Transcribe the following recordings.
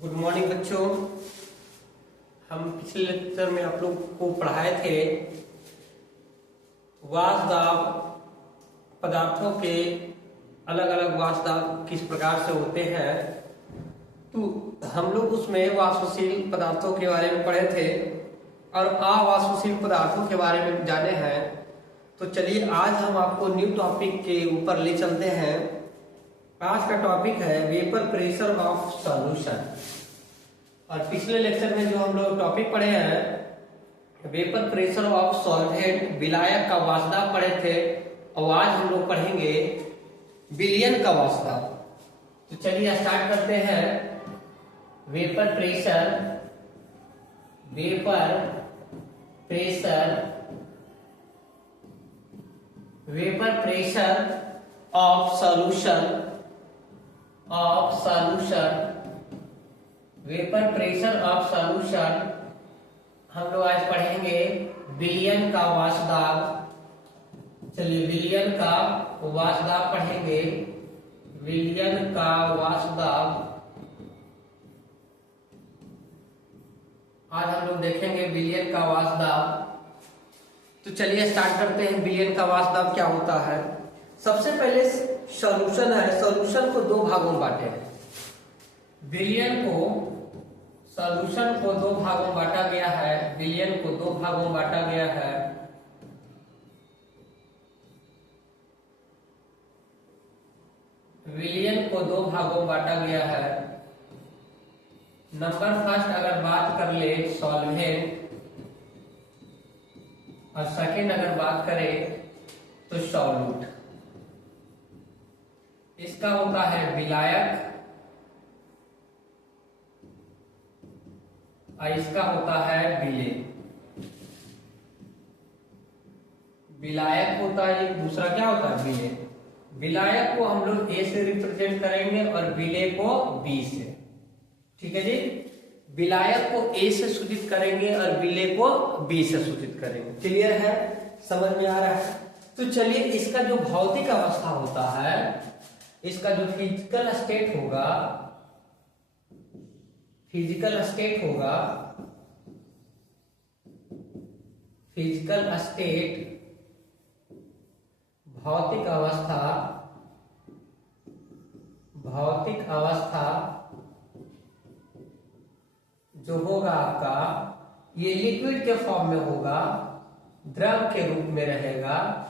Good morning बच्चों। हम पिछले लेक्चर में आप लोग को पढ़ाए थे वाष्पदाब पदार्थों के अलग अलग वाष्पदाब किस प्रकार से होते हैं। तो हम लोग उसमें वाष्पशील पदार्थों के बारे में पढ़े थे और अवाष्पशील पदार्थों के बारे में जाने हैं। तो चलिए आज हम आपको न्यू टॉपिक के ऊपर ले चलते हैं। आज का टॉपिक है वेपर प्रेशर ऑफ सॉल्यूशन। और पिछले लेक्चर में जो हम लोग टॉपिक पढ़े हैं वेपर प्रेशर ऑफ सॉल्वेंट विलायक का वाष्पदाब पढ़े थे और आज हम लोग पढ़ेंगे विलयन का वाष्पदाब। तो चलिए स्टार्ट करते हैं। Vapour pressure of solution vapour pressure of solution हम लोग आज पढ़ेंगे विलयन का वाष्पदाब। चलिए विलयन का वाष्पदाब पढ़ेंगे। विलयन का वाष्पदाब आज हम लोग देखेंगे विलयन का वाष्पदाब। तो चलिए स्टार्ट करते हैं। विलयन का वाष्पदाब क्या होता है। सबसे पहले सॉल्यूशन है। सॉल्यूशन को दो भागों में बांटे हैं। विलयन को सॉल्यूशन को दो भागों में बांटा गया है। विलयन को दो भागों में बांटा गया है। विलयन को दो भागों में बांटा गया है। नंबर फर्स्ट अगर बात कर ले सॉल्वेंट और सेकेंड अगर बात करें तो सॉल्यूट। इसका होता है विलायक और इसका होता है विलेय। विलायक होता है एक, दूसरा क्या होता है विलेय। विलायक को हम लोग ए से रिप्रेजेंट करेंगे और विलेय को बी से। ठीक है जी। विलायक को ए से सूचित करेंगे और विलेय को बी से सूचित करेंगे। क्लियर है, समझ में आ रहा है। तो चलिए इसका जो भौतिक अवस्था होता है, इसका जो फिजिकल स्टेट होगा, फिजिकल स्टेट भौतिक अवस्था जो होगा आपका ये लिक्विड के फॉर्म में होगा, द्रव के रूप में रहेगा।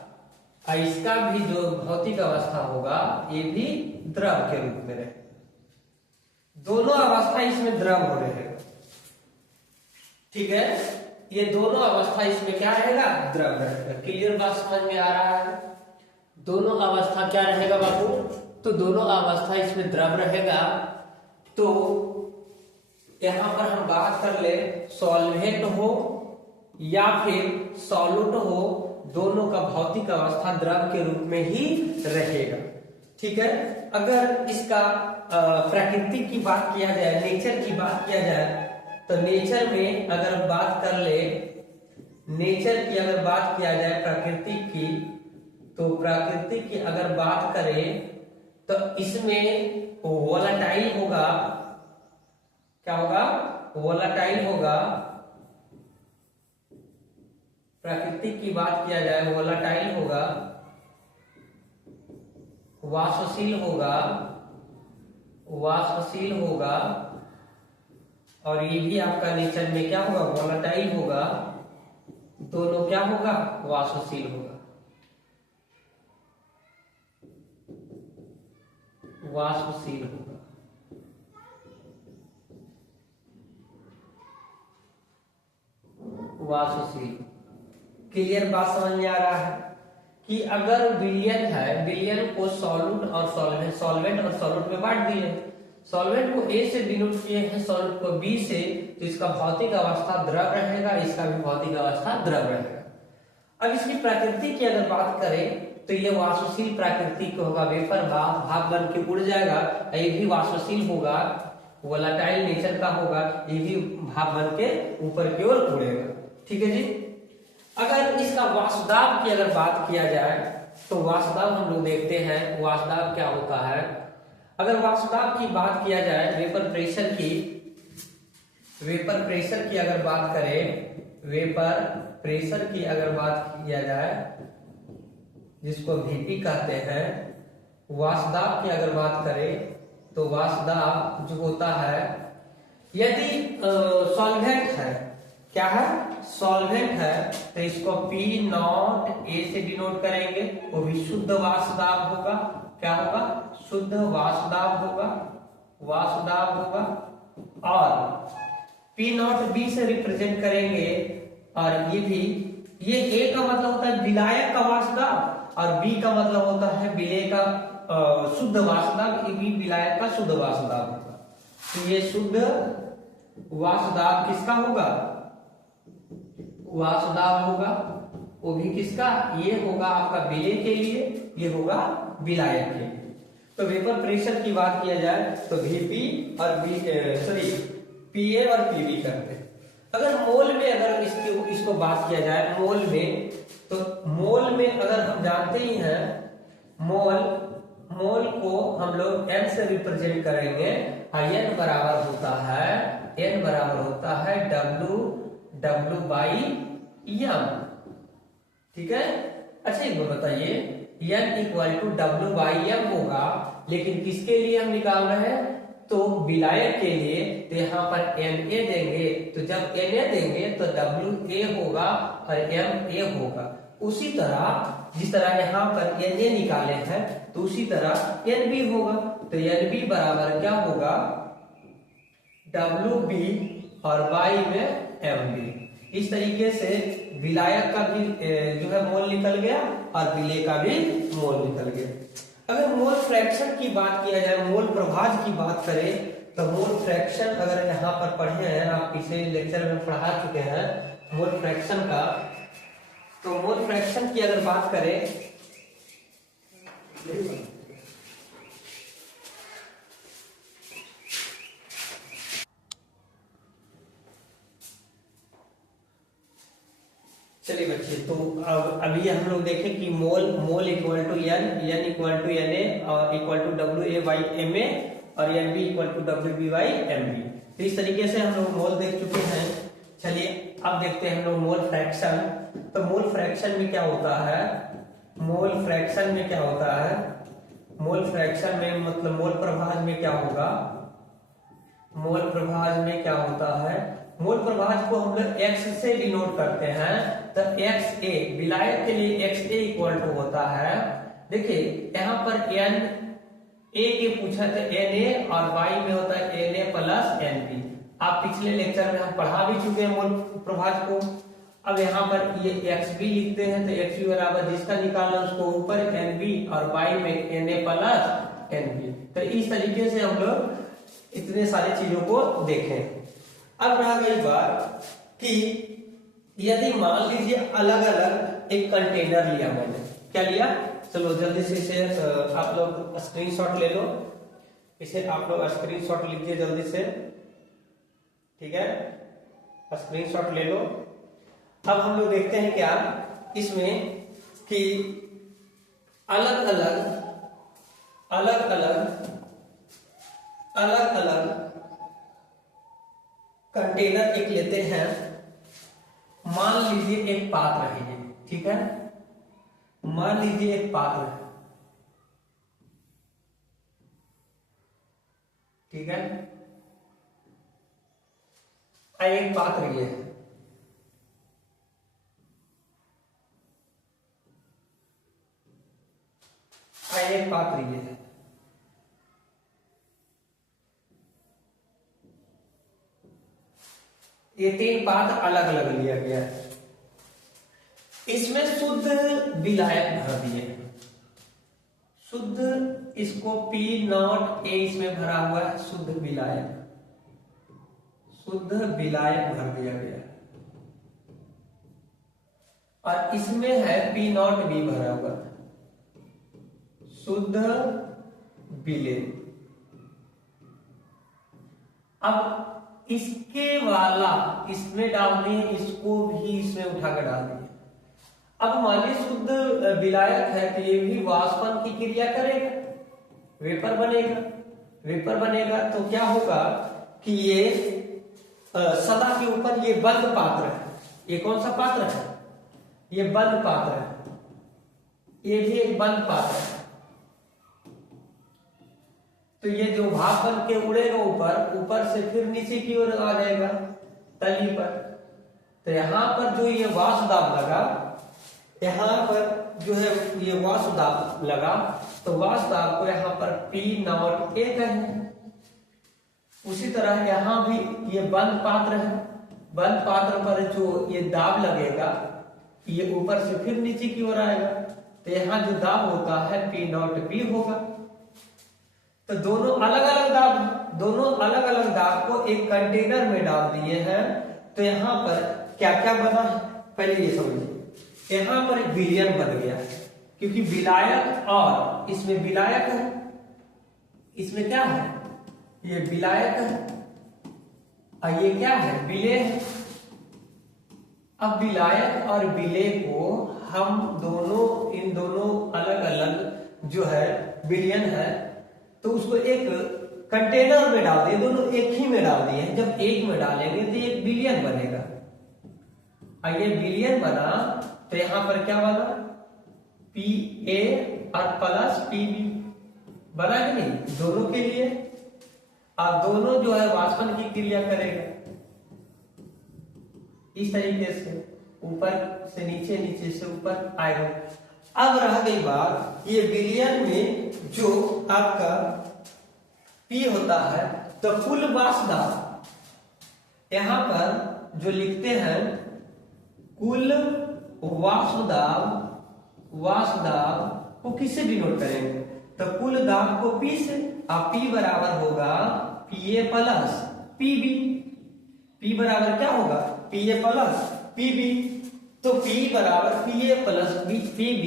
और इसका भी जो भौतिक अवस्था होगा ये भी द्रव के रूप में रहेगा। दोनों अवस्था इसमें द्रव हो रहेगा। ठीक है, ये दोनों अवस्था इसमें क्या रहेगा, द्रव रहेगा। क्लियर बात समझ में आ रहा है। दोनों अवस्था क्या रहेगा बाबू, तो दोनों अवस्था इसमें द्रव रहेगा। तो यहां पर हम बात कर ले सॉल्वेंट हो या फिर सॉल्यूट हो, दोनों का भौतिक अवस्था द्रव के रूप में ही रहेगा। ठीक है। अगर इसका प्रकृति की बात किया जाए, नेचर की बात किया जाए, तो नेचर में अगर बात कर ले, नेचर की अगर बात किया जाए प्रकृति की, तो प्रकृति की अगर बात करें तो इसमें वोलेटाइल होगा। क्या होगा, वोलेटाइल होगा। प्रकृति की बात किया जाए वोलेटाइल होगा, वाष्पशील होगा और ये भी आपका नेचर में क्या होगा, वोलेटाइल होगा। दोनों क्या होगा, वाष्पशील होगा। वाष्पशील। क्लियर बात समझ में आ रहा है कि अगर विलयन है, विलयन को सॉल्यूट और सॉल्वेंट और सॉल्यूट में बांट दिए। सॉल्वेंट को ए से डिनोट किए हैं, सॉल्यूट को बी से। तो इसका भौतिक अवस्था द्रव रहेगा, इसका भी भौतिक अवस्था द्रव रहेगा। अब इसकी प्रकृति की अगर बात करें तो ये वाष्पशील प्रकृति को होगा। वेपर भाप बन के उड़ जाएगा। ये भी वाष्पशील होगा, वोलेटाइल नेचर का होगा। ये भी भाप बन के ऊपर की ओर उड़ेगा। ठीक है जी। अगर इसका वाष्पदाब की अगर बात किया जाए तो वाष्पदाब हम लोग देखते हैं वाष्पदाब क्या होता है। अगर वाष्पदाब की बात किया जाए वेपर प्रेशर की, वेपर प्रेशर की अगर बात करें, वेपर प्रेशर की अगर बात किया जाए जिसको VP कहते हैं, वाष्पदाब की अगर बात करें तो वाष्पदाब जो होता है, यदि सॉल्वेंट है, क्या है, सॉल्वेंट है, तो इसको P0 A से डिनोट करेंगे, वो भी शुद्ध वाष्पदाब होगा। क्या होगा, शुद्ध वाष्पदाब होगा, वाष्पदाब होगा। और P0 B से रिप्रेजेंट करेंगे, और ये भी, ये A का मतलब होता है विलायक का वाष्पदाब, और B का मतलब होता है विलेय का शुद्ध वाष्पदाब, ये भी विलायक का शुद्ध वाष्पदाब होगा। तो ये शुद्ध वाष्पदाब किसका होगा, वाष्पदाब होगा, वो भी किसका, ये होगा आपका विलेय के लिए, ये होगा विलायक के लिए। तो वेपर प्रेशर की बात किया जाए तो VP और PA और PB करते हैं। अगर मोल में अगर इसको बात किया जाए मोल में, तो मोल में अगर हम जानते ही हैं, मोल को हम लोग N से रिप्रेजेंट करेंगे, और N बराबर होता है W by M। ठीक है, अच्छा एक बात बताइए, N equal to W by M होगा, लेकिन किसके लिए हम निकाल रहे हैं, तो विलायक के लिए। तो यहाँ पर Na देंगे, तो जब Na देंगे तो WA होगा और MA होगा। उसी तरह जिस तरह यहाँ पर Na निकाले हैं, तो उसी तरह NB होगा। तो NB बराबर क्या होगा, WB और Y में MB। इस तरीके से विलायक का भी जो है मोल निकल गया, और विलेय का भी मोल निकल गया। अगर मोल फ्रैक्शन की बात किया जाए, मोल प्रभाज की बात करें, तो मोल फ्रैक्शन अगर यहाँ पर पढ़े हैं, आप पिछले लेक्चर में पढ़ा चुके हैं मोल फ्रैक्शन का। तो मोल फ्रैक्शन की अगर बात करें, चलिए बच्चे, तो अब अभी हम लोग देखें कि mole equal to N equal to Na और equal to WA by MA, और NB equal to WB by MB। तो इस तरीके से हम लोग मोल देख चुके हैं। चलिए अब देखते हैं हम लोग मोल फ्रैक्शन। तो मोल फ्रैक्शन में क्या होता है, मोल फ्रैक्शन में क्या होता है, मोल फ्रैक्शन में मतलब मोल प्रभाज में क्या होगा, मोल प्रभाज में क्या होता है, मोल प्रभाज को हम लोग X से डिनोट करते हैं। तो XA विलायक के लिए XA इक्वल टू होता है, देखिए यहाँ पर A के पूछा था Na, और Y में होता है Na प्लस NB। आप पिछले लेक्चर में हम पढ़ा भी चुके हैं मोल प्रभाज को। अब यहाँ पर ये XB लिखते हैं, तो XB बराबर जिसका निकालना उसको ऊपर NB, और Y में Na प्लस NB। तो इस तरीके से हम लोग इतने सारी चीजों को देखें। अब रह गई बात कि यदि मान लीजिए अलग अलग एक कंटेनर लिया मैंने, क्या लिया, चलो जल्दी से इसे आप लोग स्क्रीनशॉट ले लो, इसे आप लोग स्क्रीनशॉट लीजिए जल्दी से, ठीक है, स्क्रीनशॉट ले लो। अब हम लोग देखते हैं क्या इसमें कि अलग अलग कंटेनर एक लेते हैं। मान लीजिए एक पात्र है ये, ठीक है, मान लीजिए एक पात्र है, ठीक है, एक पात्र ये है, एक पात्र ये है, ये तीन पात्र अलग अलग लिया गया है। इसमें शुद्ध विलायक भर दिए, शुद्ध इसको P0 A इसमें भरा हुआ है, शुद्ध विलायक भर दिया गया है, और इसमें है P0 B भरा हुआ है, शुद्ध विलेय। अब इसके वाला इसमें डाल दिए, इसको भी इसमें उठाकर डाल दिए। अब मान लीजिए शुद्ध विलायक है, तो ये भी वाष्पन की क्रिया करेगा, वेपर बनेगा। तो क्या होगा कि ये सतह के ऊपर ये बंद पात्र है। ये कौन सा पात्र है? ये बंद पात्र है। ये भी एक बंद पात्र है। तो ये जो भाप बन के उड़ेगा ऊपर, ऊपर से फिर नीचे की ओर आ जाएगा तली पर। तो यहां पर जो ये वाष्प दाब लगा, यहां पर जो है ये वाष्प दाब लगा, तो वाष्प दाब को यहां पर P0 A कहेंगे। उसी तरह यहां भी ये बंद पात्र है। बंद पात्र पर जो ये दाब लगेगा, ये ऊपर से फिर नीचे की ओर आएगा, तो यहां जो दाब होता है P0 P होगा। तो दोनों अलग अलग दाब है। दोनों अलग अलग दाब को एक कंटेनर में डाल दिए हैं। तो यहां पर क्या क्या बना है पहले ये समझिए। यहां पर एक विलयन बन गया, क्योंकि विलायक और इसमें विलायक है, इसमें क्या है? ये विलायक है और ये क्या है? विलेय है। अब विलायक और विलेय को हम दोनों, इन दोनों अलग अलग जो है विलयन है, तो उसको एक कंटेनर में डाल दिए। दोनों एक ही में डाल दिए। जब एक में डालेंगे तो एक विलयन बनेगा। और ये विलयन बना तो यहां पर क्या बना? PA और प्लस PB बना कि नहीं? दोनों के लिए। अब दोनों जो है वाष्पन की क्रिया करेगा इस तरीके से, ऊपर से नीचे, नीचे से ऊपर आएगा। अब रह गई बात, ये विलयन में जो आपका P होता है, तो कुल वाष्प दाब यहां पर जो लिखते हैं, कुल वाष्प दाब को किससे डिनोट करेंगे? तो कुल दाब को P से, और P बराबर होगा PA प्लस PB। P बराबर क्या होगा? PA plus PB। तो P बराबर PA प्लस PB।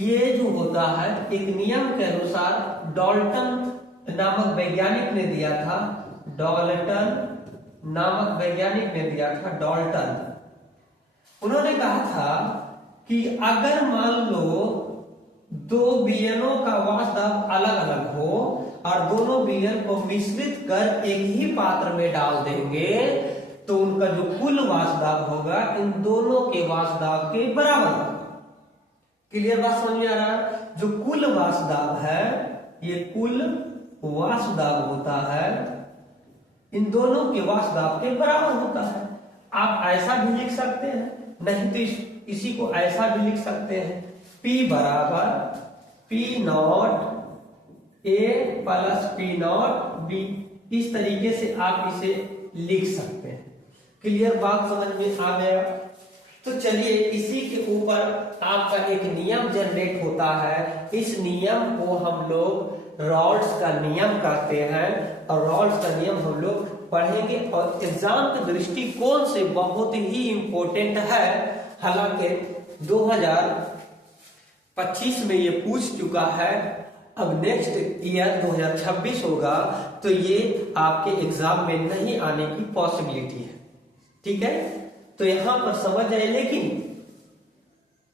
ये जो होता है एक नियम के अनुसार, डाल्टन नामक वैज्ञानिक ने दिया था। डाल्टन नामक वैज्ञानिक ने दिया था, डाल्टन। उन्होंने कहा था कि अगर मान लो दो विलयनों का वाष्प दाब अलग अलग हो और दोनों विलयन को मिश्रित कर एक ही पात्र में डाल देंगे, तो उनका जो कुल वाष्प दाब होगा इन दोनों के वाष्प दाब के बराबर होगा। क्लियर बात समझ में आ रहा है? जो कुल वाष्प दाब है, ये कुल वाष्प दाब होता है, इन दोनों के वाष्प दाब के बराबर होता है। आप ऐसा भी लिख सकते हैं, नहीं तो इसी को ऐसा भी लिख सकते हैं, P बराबर P0 A plus P0 B। इस तरीके से आप इसे लिख सकते हैं। क्लियर बात समझ में आ गया? तो चलिए, इसी के ऊपर आपका एक नियम जनरेट होता है। इस नियम को हम लोग रॉल्स का नियम कहते हैं, और रॉल्स का नियम हम लोग पढ़ेंगे और एग्जाम के दृष्टिकोण से बहुत ही इंपॉर्टेंट है। हालांकि 2025 में ये पूछ चुका है, अब नेक्स्ट ईयर 2026 होगा, तो ये आपके एग्जाम में नहीं आने की पॉसिबिलिटी है। ठीक है, तो यहां पर समझ जाए।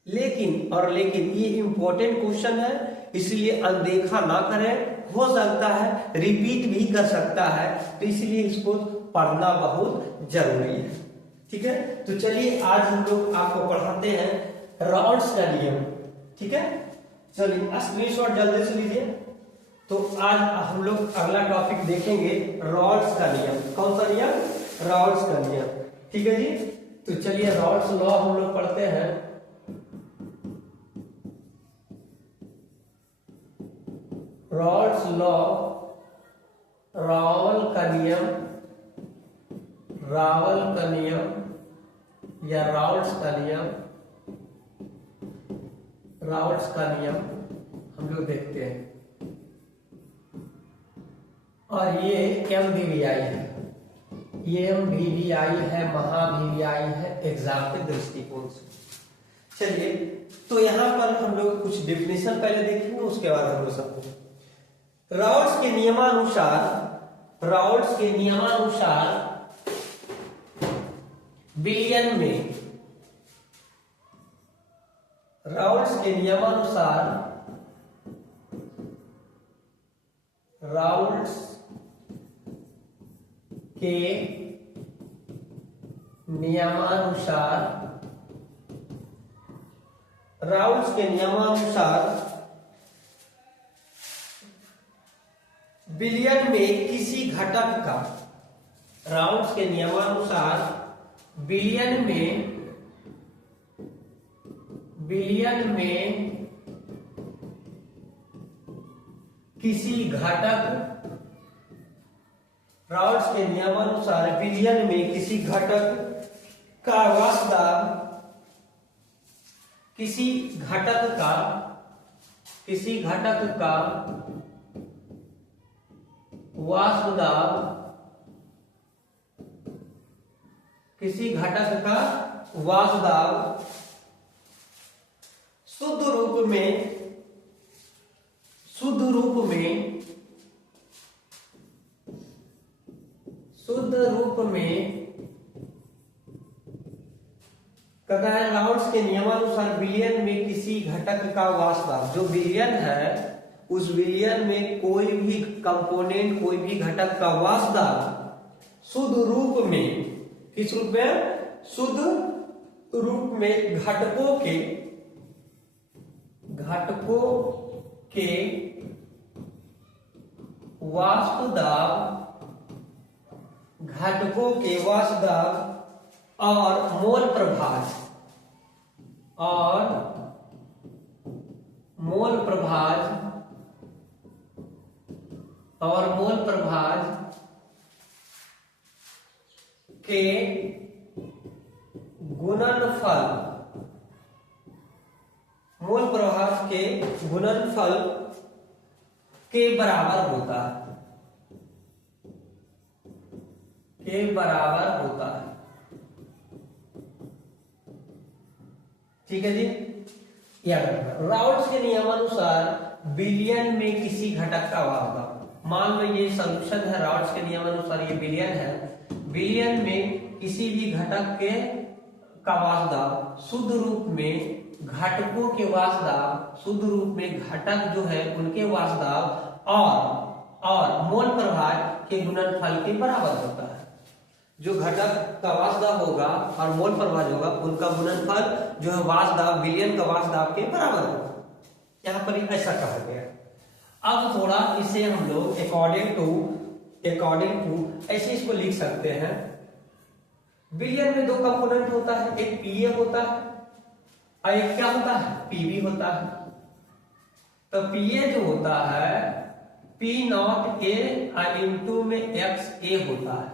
लेकिन ये इंपॉर्टेंट क्वेश्चन है, इसलिए अनदेखा ना करें। हो सकता है रिपीट भी कर सकता है, तो इसलिए इसको पढ़ना बहुत जरूरी है। ठीक है, तो चलिए आज हम लोग आपको पढ़ाते हैं रॉल्स का नियम। ठीक है, चलिए स्क्रीनशॉट जल्दी से लीजिए। तो आज हम लोग अगला टॉपिक देखेंगे रॉल्स का नियम। कौन सा नियम? रॉल्स का नियम। ठीक है जी, तो चलिए रॉल्स लॉ हम लोग पढ़ते हैं। रॉल्स लॉ, रावल का नियम, रावल का नियम या राउल्स का नियम, राउल्स का नियम हम लोग देखते हैं। और ये MVVI है, ये MVVI है, महावीवीआई है एग्जाम के दृष्टिकोण से। चलिए, तो यहां पर हम लोग कुछ डेफिनेशन पहले देखेंगे, उसके बाद हम लोग सब राउल्स के नियमानुसार, राउल्स के नियमानुसार विलयन में, राउल्स के नियमानुसार, राउल्स के नियमानुसार, राउल्स के नियमानुसार विलयन में किसी घटक का, राउल्स के नियमानुसार विलयन में किसी घटक, राउल्स के नियमानुसार विलयन में किसी घटक का वास्तव, किसी घटक का वास्तव, किसी घटक का वास्तव शुद्ध रूप में कहता है राउल्स के नियमानुसार विलयन में किसी घटक का वास्तव, जो विलयन है उस विलयन में कोई भी कंपोनेंट, कोई भी घटक का वास्तव शुद्ध रूप में, किस रूप में, शुद्ध रूप में घटकों के वास्तव, घटकों के वास्तव और मोल प्रभाज, के गुणनफल, मोल प्रभाज के गुणनफल के बराबर होता है, ठीक है जी। याद रखना, राउल्स के नियमानुसार विलयन में किसी घटक का वास्तव, मान लो ये सॉल्यूशन है, राउल्स के नियमानुसार ये विलयन है, विलयन में किसी भी घटक के का वास्तव शुद्ध रूप में घटकों के वास्तव, शुद्ध रूप में घटक जो है उनके वास्तव और मोल प्रभाज के गुणनफल के बराबर होता है। जो घटक का वास्तव होगा और मोल प्रभाज होगा उनका गुणनफल जो है वास्तव, विलयन का वास्तव के बराबर होगा। यहाँ पर ऐसा कहा गया। अब थोड़ा इसे हम लोग अकॉर्डिंग टू ऐसे इसको लिख सकते हैं। विलयन में दो कंपोनेंट होता है, एक पीए होता है और एक क्या होता है, पीबी होता है। तो पीए जो होता है पी नॉट ए इंटू में एक्स ए होता है,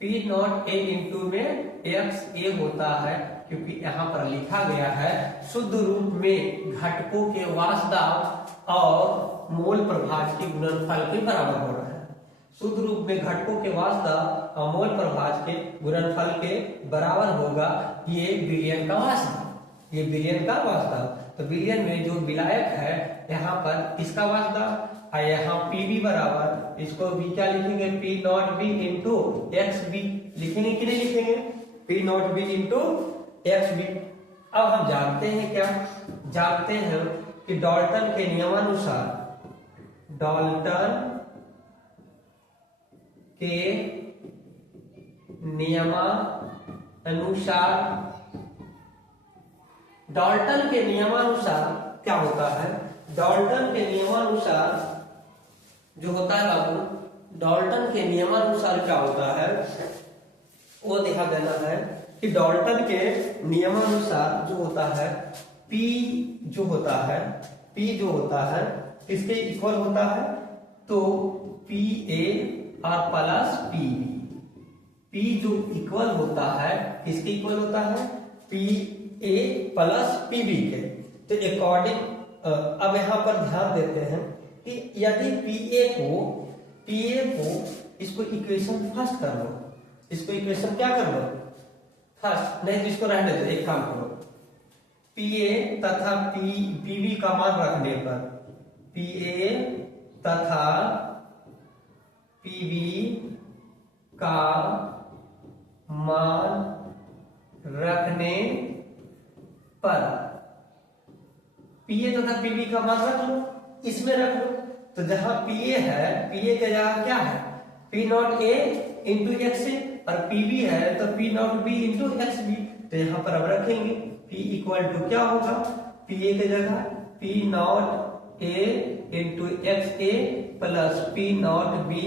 पी नॉट ए इंटू में एक्स ए होता है, क्योंकि यहाँ पर लिखा गया है शुद्ध रूप में घटकों के वास्तव और मोल प्रभाज के गुणनफल के बराबर हो रहा है। शुद्ध रूप में घटकों के वास्तव और मोल प्रभाज के गुणनफल के बराबर होगा ये विलयन का वास्तव, ये विलयन का वास्तव। तो विलयन में जो विलायक है यहाँ पर इसका वास्तव और यहाँ पीबी बराबर, इसको भी क्या लिखेंगे, P not B into X B लिखेंगे कि नहीं लिखेंगे, P not B into X B. अब हम जानते हैं क्या, जानते हैं कि डाल्टन के नियमानुसार, डाल्टन के नियमानुसार क्या होता है, डाल्टन के नियमानुसार जो होता है बाबू, डाल्टन के नियमानुसार क्या होता है वो देखा देना है कि डाल्टन के नियमानुसार जो होता है P जो होता है, P जो होता है किसके इक्वल होता है, तो PA और प्लस PB, P जो इक्वल होता है किसके इक्वल होता है, PA प्लस PB के। तो अकॉर्डिंग अब यहाँ पर ध्यान देते हैं कि यदि PA को इसको इक्वेशन फर्स्ट कर लो, इसको इक्वेशन क्या कर लो फर्स्ट, नहीं तो इसको रहने दो, एक काम करो PA तथा PB का मान रखने पर, PA तथा PB का मान रखने पर, PA तथा PB का मान रख लो, इसमें रख लो। तो जहां PA है, PA के जगह क्या है, P not A into X, और पी बी है तो P not B into X B. तो यहाँ पर अब रखेंगे पी इक्वल टू क्या होगा, पी ए की जगह P not A into X A plus P not B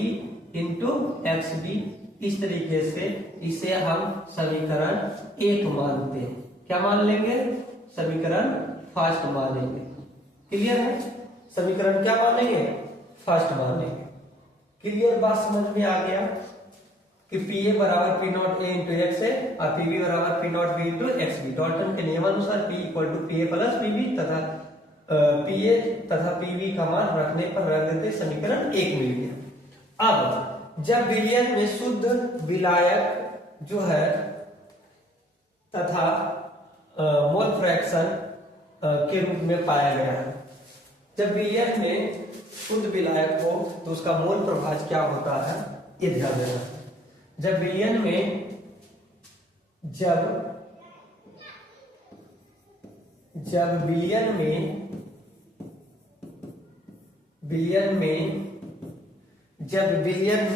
into X B. इस तरीके से इसे हम समीकरण एक मानते हैं। क्या मान लेंगे, समीकरण फर्स्ट मानेंगे। क्लियर है, समीकरण क्या मानेंगे, फर्स्ट मानेंगे। क्लियर, बात समझ में आ गया कि पी ए बराबर P not A into X है और पी बी बराबर P not B into X B. Dalton के नियमानुसार P equal to P A plus P B तथा पी ए तथा पी बी का मान रखने पर रख देते समीकरण एक मिल गया। अब जब विलयन में शुद्ध विलायक जो है तथा मोल फ्रैक्शन के रूप में पाया गया है, जब विलयन में शुद्ध विलायक हो तो उसका मोल प्रभाज क्या होता है, ये ध्यान देना। जब विलयन में जब विलयन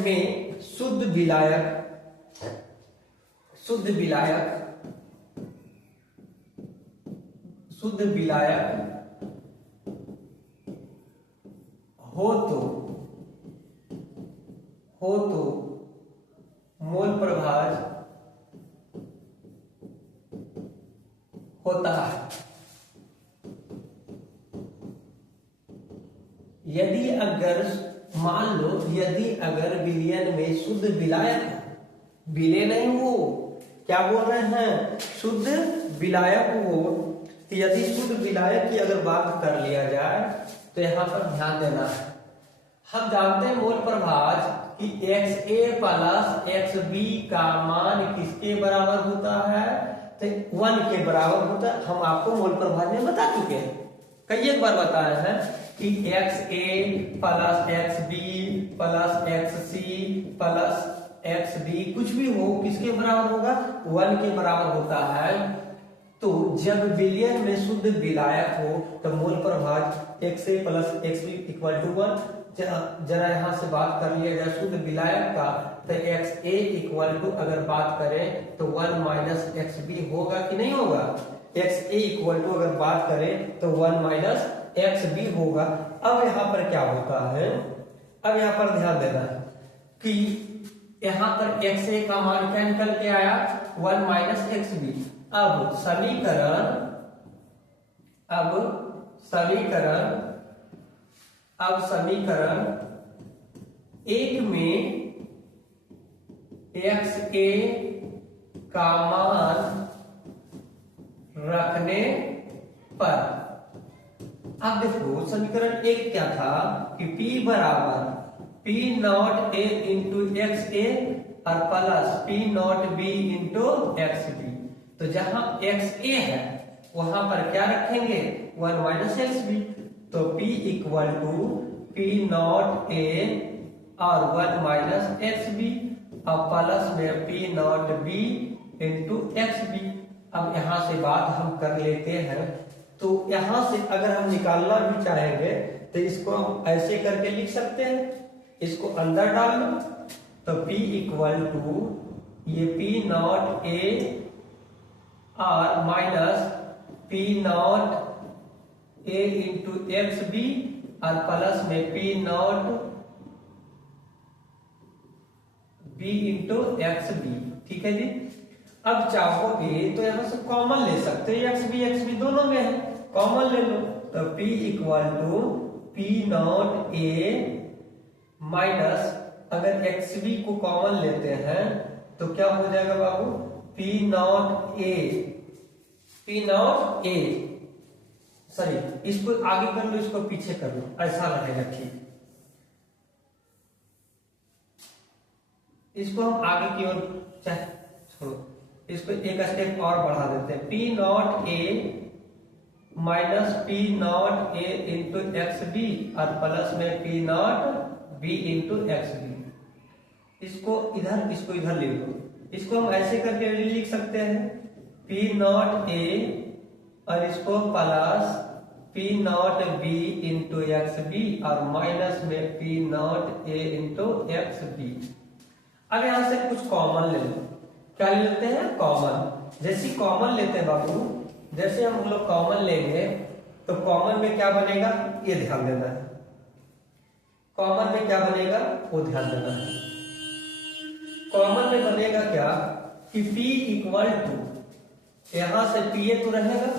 में शुद्ध विलायक हो तो मोल प्रभाज होता है। यदि अगर विलयन में शुद्ध विलायक, विलय नहीं हो, क्या बोल रहे हैं, शुद्ध विलायक हो, तो यदि शुद्ध विलायक की अगर बात कर लिया जाए तो यहां पर ध्यान देना है। हम जानते हैं मोल प्रभाज कि X A plus X B का मान किसके बराबर होता है, तो 1 के बराबर होता है। हम आपको मोल प्रभाज में बता चुके हैं, कई एक बार बताए हैं कि X A plus X B plus X C plus X D कुछ भी हो किसके बराबर होगा, 1 के बराबर होता है। तो जब विलयन में शुद्ध विलायक हो तो मोल प्रभाज X A plus X B equal to 1। जरा यहां से बात कर लिया जाए शुद्ध विलायक का, तो एक्स ए इक्वल टू अगर बात करें तो 1 माइनस एक्स बी होगा कि नहीं होगा। एक्स ए इक्वल टू अगर बात करें तो 1 माइनस एक्स बी होगा। अब यहां पर क्या होता है, अब यहां पर ध्यान देना है कि यहां पर एक्स ए का मान क्या निकल के आया, 1 माइनस एक्स बी। अब समीकरण एक में एक्स ए का मान रखने पर, अब देखो समीकरण एक क्या था कि P बराबर P not A into X A और plus P not B into X B. तो जहां एक्स ए है वहां पर क्या रखेंगे, 1 माइनस एक्स बी। तो P equal to P not A और 1 माइनस एक्स बी और प्लस में P not B into X B. अब यहां से बात हम कर लेते हैं, तो यहां से अगर हम निकालना भी चाहेंगे तो इसको हम ऐसे करके लिख सकते हैं, इसको अंदर डाल लो तो P इक्वल टू ये P नॉट ए और minus P not A into X B और प्लस में P not B into X B. ठीक है जी। अब चाहोगे तो यहां से कॉमन ले सकते हैं, एक्स बी दोनों में है, कॉमन ले लो तो P equal to P not A minus, अगर एक्स बी को कॉमन लेते हैं तो क्या हो जाएगा बाबू, P नॉट ए सॉरी, इसको आगे कर लो, इसको पीछे कर लो, ऐसा रहेगा ठीक। इसको हम आगे की ओर चाहे छोड़ो, इसको एक स्टेप और बढ़ा देते हैं, P not A minus P not A into X B और प्लस में P not B into X B. इसको इधर ले लो, इसको हम ऐसे करके लिख सकते हैं P नॉट ए और इसको plus P not B into X B और माइनस में P not A into X B. अब यहां से कुछ कॉमन ले लो। क्या ले लेते हैं? कॉमन। जैसे कॉमन लेते हैं बाबू, जैसे हम लोग कॉमन लेंगे तो कॉमन में क्या बनेगा ये ध्यान देना है। कॉमन में क्या बनेगा वो ध्यान देना है। कॉमन में बनेगा क्या कि P इक्वल टू, यहां से PA तो रहेगा,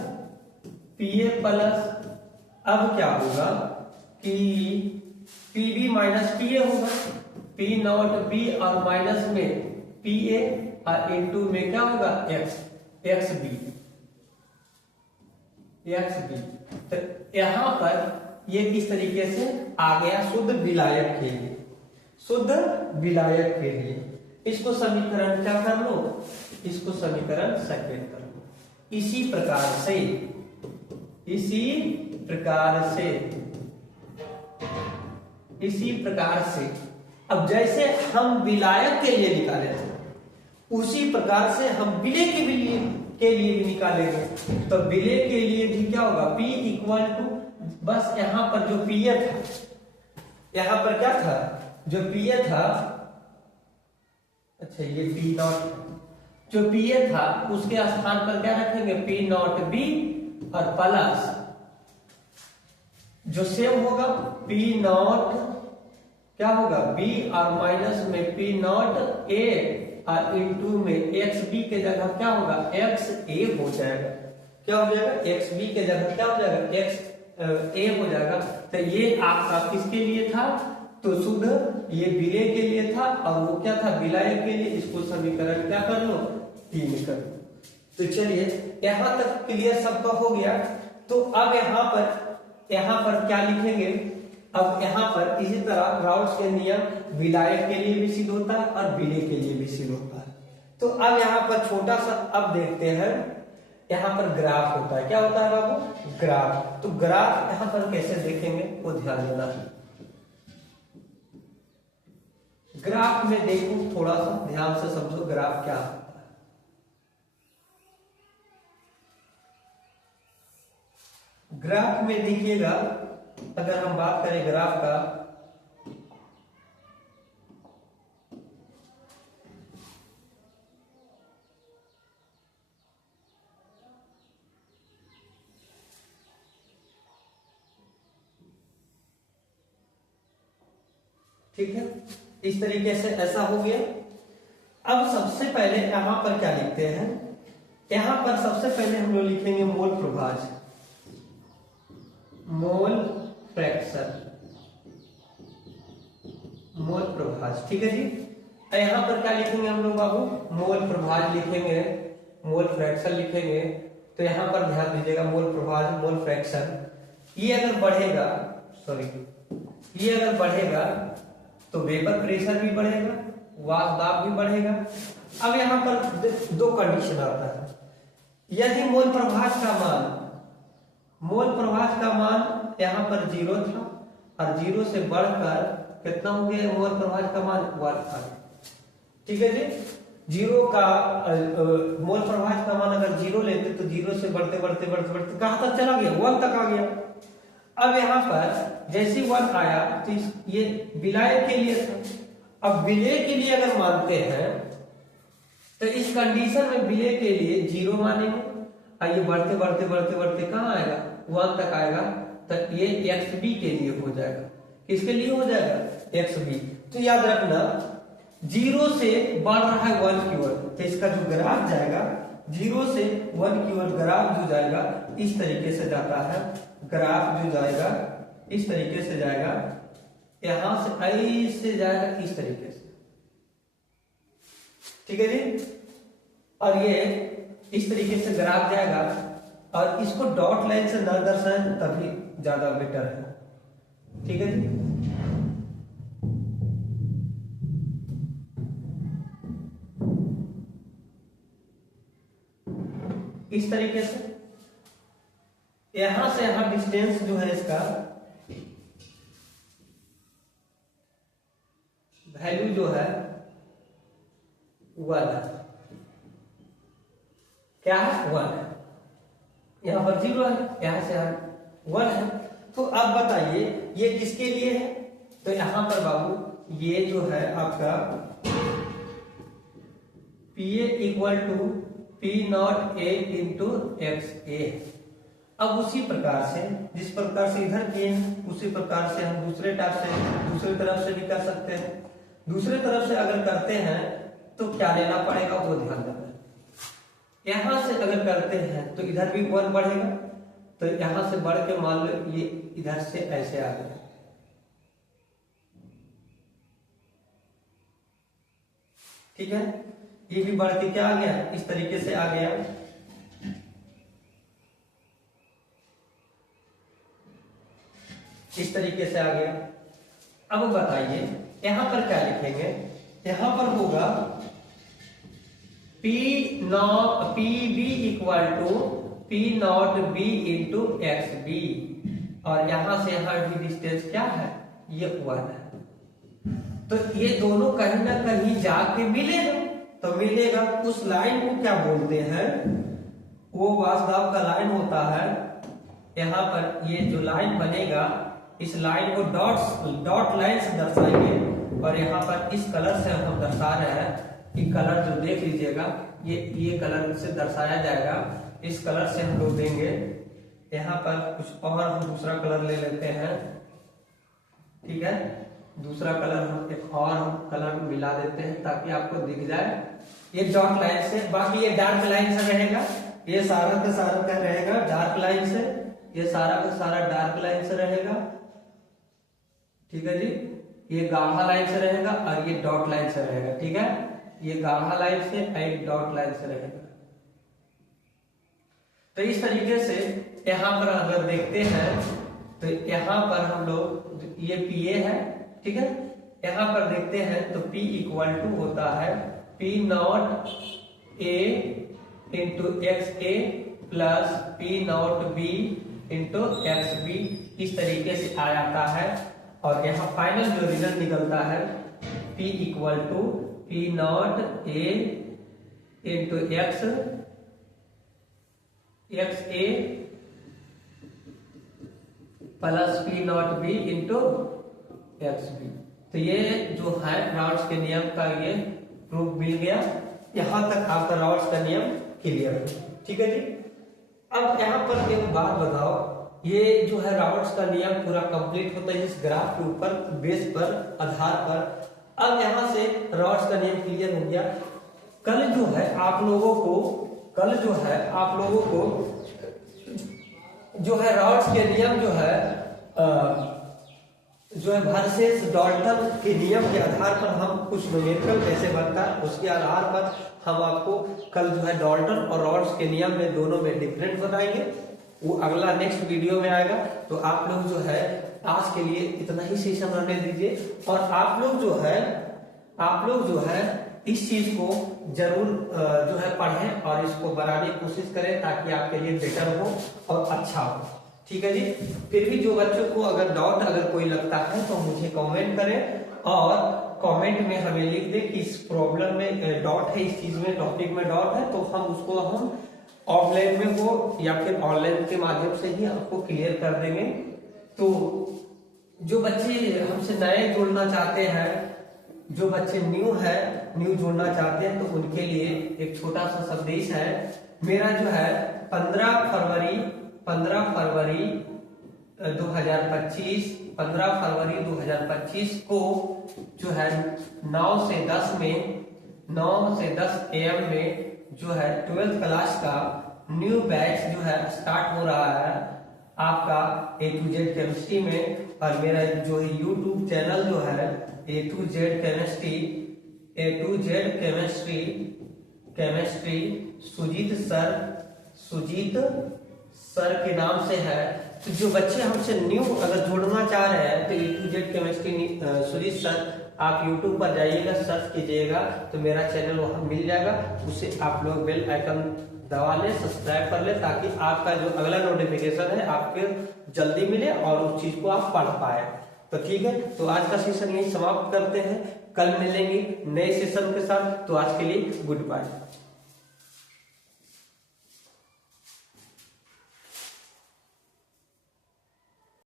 PA प्लस, अब क्या होगा कि PB माइनस PA होगा, P नॉट B और माइनस में PA और इनटू में क्या होगा XB। तो यहां पर ये किस तरीके से आ गया शुद्ध विलायक के लिए, शुद्ध विलायक के लिए। इसको समीकरण क्या कर लो, इसको समीकरण सेकंड कर लो। इसी प्रकार से, इसी प्रकार से, इसी प्रकार से अब जैसे हम विलायक के लिए निकाले थे उसी प्रकार से हम विलय के लिए भी निकालेंगे। तो विलय के लिए भी क्या होगा, P इक्वल टू, बस यहां पर जो PA था, यहां पर क्या था जो PA था, अच्छा ये P नॉट जो PA था उसके स्थान पर क्या रखेंगे P नॉट B और प्लस जो सेम होगा P नॉट क्या होगा B और माइनस में P नॉट A और इनटू में XB के जगह क्या होगा XA हो जाएगा। क्या हो जाएगा XB के जगह क्या हो जाएगा XA हो जाएगा। तो ये आपका किसके लिए था, तो शुद्ध ये विलय के लिए था और वो क्या था विलायक के लिए। इसको समीकरण क्या कर लो 3 कर लो। तो चलिए यहां तक क्लियर सबका हो गया। तो अब यहाँ पर क्या लिखेंगे, अब यहाँ पर इसी तरह राउल्स के नियम विलायक के लिए भी सिद्ध होता है और विलय के लिए भी सिद्ध होता है। तो अब यहाँ पर छोटा सा अब देखते हैं, यहाँ पर ग्राफ होता है। क्या होता है बाबू, ग्राफ। तो ग्राफ यहाँ पर कैसे देखेंगे वो ध्यान देना है। ग्राफ में देखो, थोड़ा सा ध्यान से समझो ग्राफ क्या होता है। ग्राफ में देखिएगा, अगर हम बात करें ग्राफ का, ठीक है, इस तरीके से ऐसा हो गया। अब सबसे पहले यहां पर क्या लिखते हैं, यहां पर सबसे पहले हम लोग लिखेंगे मोल प्रभाज, मोल फ्रैक्शन, मोल प्रभाज। ठीक है जी। यहां पर क्या लिखेंगे हम लोग बाबू, मोल प्रभाज लिखेंगे, मोल फ्रैक्शन लिखेंगे। तो यहां पर ध्यान दीजिएगा, मोल प्रभाज मोल फ्रैक्शन, ये अगर बढ़ेगा, सॉरी ये अगर बढ़ेगा तो वेपर प्रेशर भी बढ़ेगा, वाष्प दाब भी बढ़ेगा। अब यहां पर दो कंडीशन आता है। यदि मोल प्रभाज का मान, मोल प्रभाज का मान यहां पर 0 था और 0 से बढ़कर कितना हो गया मोल प्रभाज का मान 1 था। ठीक है जी। 0 का मोल प्रभाज का मान अगर 0 लेते तो 0 से बढ़ते बढ़ते बढ़ते बढ़ते कहां तक चला गया, 1 तक आ गया। अब यहां पर जैसे 1 आया तो ये विलय के लिए था। अब विलय के लिए अगर मानते हैं तो इस कंडीशन में विलय के लिए 0 मानेंगे और ये बढ़ते बढ़ते बढ़ते बढ़ते कहां आएगा 1 तक आएगा। तो ये XB के लिए हो जाएगा। किसके लिए हो जाएगा, XB। तो याद रखना 0 से बढ़ रहा है 1 की ओर, तो इसका जो ग्राफ जाएगा 0 से 1 की ओर ग्राफ जो जाएगा इस तरीके से जाता है। ग्राफ जो जाएगा इस तरीके से जाएगा, यहां से ऐसे जाएगा इस तरीके से। ठीक है जी। और ये इस तरीके से ग्राफ जाएगा और इसको डॉट लाइन से न दर्शाएं तभी ज्यादा बेटर है। ठीक है जी। इस तरीके से यहां से यहां डिस्टेंस जो है इसका वैल्यू जो है 1 है। क्या है 1 है, यहां पर 0 है, यहां से यहां 1 है। तो अब बताइए ये किसके लिए है, तो यहां पर बाबू ये जो है आपका P A equal to P not A into X A. अब उसी प्रकार से जिस प्रकार से इधर किए हैं उसी प्रकार से हम दूसरे तरफ से भी कर सकते हैं। दूसरे तरफ से अगर करते हैं तो क्या लेना पड़ेगा वो ध्यान देना। यहां से अगर करते हैं तो इधर भी 1 बढ़ेगा, तो यहां से बढ़ के मान लो ये इधर से ऐसे आ गया, ठीक है। ये भी बढ़ के क्या आ गया, इस तरीके से आ गया। इस तरीके से आ गया। अब बताइए यहां पर क्या लिखेंगे, यहां पर होगा P B equal to P not B into X B, और यहां से यहां भी डिस्टेंस क्या है, ये 1 है। तो ये दोनों कहीं ना कहीं जाके मिलेगा, तो मिलेगा। उस लाइन को क्या बोलते हैं, वो वास्तव का लाइन होता है। यहां पर ये जो लाइन बनेगा, इस लाइन को डॉट लाइन से दर्शाएंगे, और यहाँ पर इस कलर से हम दर्शा रहे हैं। ये कलर जो देख लीजिएगा, ये कलर से दर्शाया जाएगा। इस कलर से हम लोग देंगे। यहाँ पर कुछ और हम दूसरा कलर ले लेते हैं, ठीक है। दूसरा कलर हम एक और कलर मिला देते हैं ताकि आपको दिख जाए। ये डॉट लाइन से, बाकी ये डार्क लाइन से रहेगा। ये सारा का सारा क्या रहेगा, डार्क लाइन से। ये सारा का सारा डार्क लाइन से रहेगा, ठीक है जी। ये गाढ़ा लाइन से रहेगा और ये डॉट लाइन से रहेगा, ठीक है। ये गाढ़ा लाइन से और डॉट लाइन से रहेगा। तो इस तरीके से यहां पर अगर देखते हैं तो यहां पर हम लोग, ये पी ए है, ठीक है। यहां पर देखते हैं तो P इक्वल टू होता है P not A into X A plus P not B into X B. इस तरीके से आ जाता है। और यहाँ फाइनल जो रिजल्ट निकलता है P equal to P not A into X A plus P not B into X B. तो ये जो है रॉड्स के नियम का ये प्रूफ मिल गया। यहां तक आपका रॉड्स का नियम क्लियर है, ठीक है जी। अब यहाँ पर एक बात बताओ, ये जो है रॉड्स का नियम पूरा कंप्लीट होता है इस ग्राफ के ऊपर, बेस पर, आधार पर। अब यहां से रॉड्स का नियम क्लियर हो गया। कल जो है आप लोगों को जो है रॉड्स के नियम जो है वर्सेस डाल्टन के नियम के आधार पर हम कुछ न्यूमेरिकल कैसे बनता है उसके आधार पर हम आपको कल जो है डाल्टन और रॉड्स के नियम में दोनों में डिफरेंट बताएंगे। वो अगला नेक्स्ट वीडियो में आएगा। तो आप लोग जो है आज के लिए इतना ही सेशन रहने दीजिए। और आप लोग जो है इस चीज को जरूर जो है पढ़ें और इसको बनाने की कोशिश करें ताकि आपके लिए बेटर हो और अच्छा हो, ठीक है जी। फिर भी जो बच्चों को अगर डाउट अगर कोई लगता है तो मुझे कमेंट करें और कमेंट में हमें लिख दें कि इस प्रॉब्लम में डाउट है, इस चीज में टॉपिक में डाउट है, तो हम उसको हम ऑफलाइन में हो या फिर ऑनलाइन के माध्यम से ही आपको क्लियर कर देंगे। तो जो बच्चे हमसे नए जुड़ना चाहते हैं, जो बच्चे न्यू जुड़ना चाहते हैं, तो उनके लिए एक छोटा सा संदेश है। मेरा जो है 15 फरवरी 2025 को जो है 9 से 10 AM में जो है 12th क्लास का न्यू बैच जो है स्टार्ट हो रहा है आपका A to Z केमिस्ट्री में। और मेरा जो है यूट्यूब चैनल जो है A to Z chemistry Sujeet sir के नाम से है। तो जो बच्चे हमसे न्यू अगर जुड़ना चाह रहे हैं तो A to Z chemistry Sujeet sir आप YouTube पर जाइएगा, सर्च कीजिएगा तो मेरा चैनल वहां मिल जाएगा। उसे आप लोग बेल आइकन दबा ले, सब्सक्राइब कर ले ताकि आपका जो अगला नोटिफिकेशन है आपके जल्दी मिले और उस चीज को आप पढ़ पाए। तो ठीक है, तो आज का सेशन यही समाप्त करते हैं। कल मिलेंगे नए सेशन के साथ। तो आज के लिए गुड बाय।